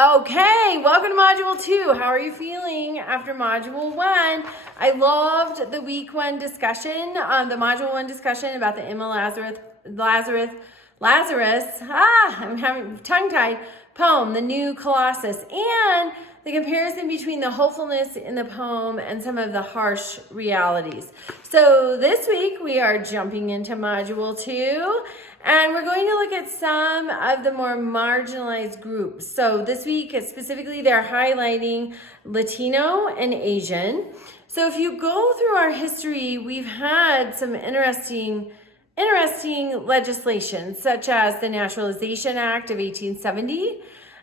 Okay, welcome to Module 2. How are you feeling after Module 1? I loved the week 1 discussion, the Module 1 discussion about the Emma Lazarus, I'm having tongue-tied, poem, The New Colossus, and the comparison between the hopefulness in the poem and some of the harsh realities. So this week we are jumping into Module 2, and we're going to look at some of the more marginalized groups. So this week, specifically, they're highlighting Latino and Asian. So if you go through our history, we've had some interesting legislation, such as the Naturalization Act of 1870.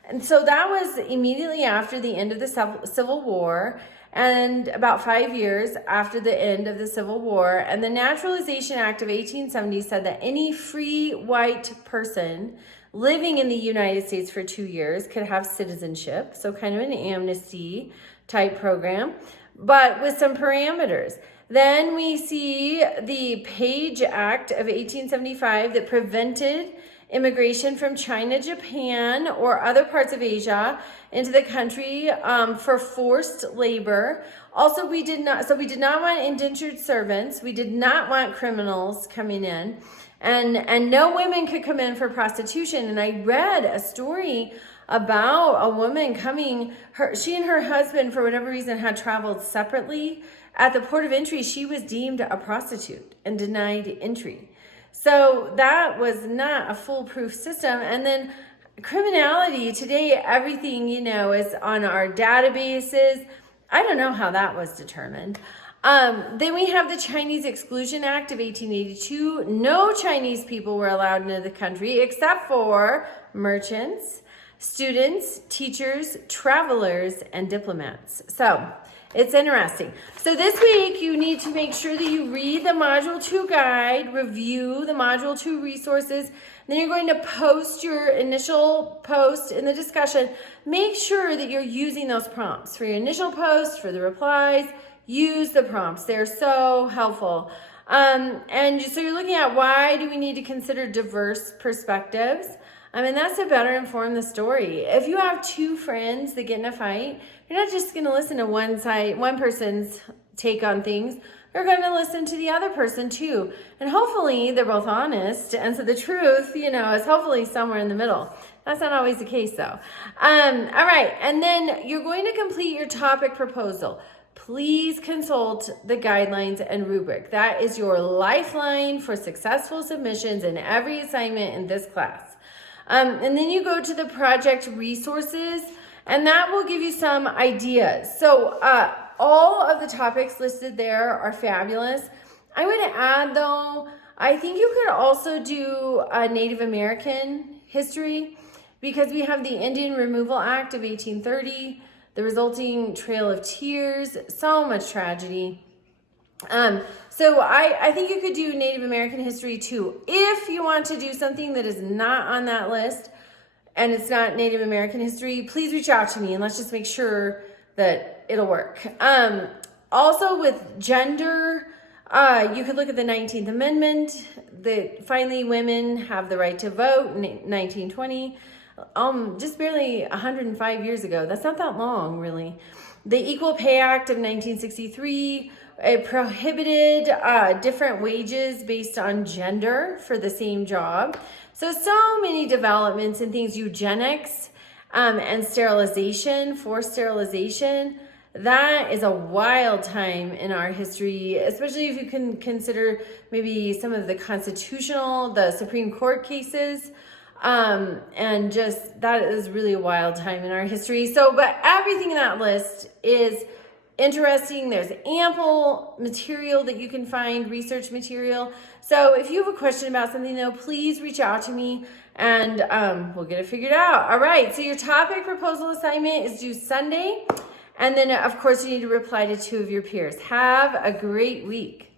And so that was immediately after the end of the Civil War, and about 5 years after the end of the Civil War. And the Naturalization Act of 1870 said that any free white person living in the United States for 2 years could have citizenship, so kind of an amnesty type program, but with some parameters. Then we see the Page Act of 1875 that prevented immigration from China, Japan, or other parts of Asia into the country for forced labor. Also, we did not want indentured servants. We did not want criminals coming in, and no women could come in for prostitution. And I read a story about a woman coming. She and her husband, for whatever reason, had traveled separately. At the port of entry, she was deemed a prostitute and denied entry. So that was not a foolproof system. And then criminality, today everything, is on our databases. I don't know how that was determined. Then we have the Chinese Exclusion Act of 1882. No Chinese people were allowed into the country except for merchants, students, teachers, travelers, and diplomats. So it's interesting. So this week, you need to make sure that you read the Module 2 guide, review the Module 2 resources. Then you're going to post your initial post in the discussion. Make sure that you're using those prompts. For your initial post, for the replies, use the prompts. They're so helpful. And so you're looking at, why do we need to consider diverse perspectives? And that's to better inform the story. If you have two friends that get in a fight, you're not just going to listen to one person's take on things. You're going to listen to the other person too. And hopefully they're both honest. And so the truth, is hopefully somewhere in the middle. That's not always the case though. All right. And then you're going to complete your topic proposal. Please consult the guidelines and rubric. That is your lifeline for successful submissions in every assignment in this class. And then you go to the project resources, and that will give you some ideas. So all of the topics listed there are fabulous. I would add, though, I think you could also do Native American history, because we have the Indian Removal Act of 1830, the resulting Trail of Tears, so much tragedy. So I think you could do Native American history too. If you want to do something that is not on that list and it's not Native American history, please reach out to me and let's just make sure that it'll work. Also with gender, you could look at the 19th Amendment, that finally women have the right to vote in 1920. Just barely 105 years ago. That's not that long, really. The Equal Pay Act of 1963, it prohibited different wages based on gender for the same job. So many developments and things, eugenics and sterilization, forced sterilization. That is a wild time in our history, especially if you can consider maybe some of the Supreme Court cases. And just, that is really a wild time in our history. But everything in that list is interesting. There's ample material that you can find, research material. So if you have a question about something though, please reach out to me and we'll get it figured out. All right, so your topic proposal assignment is due Sunday. And then of course you need to reply to 2 of your peers. Have a great week.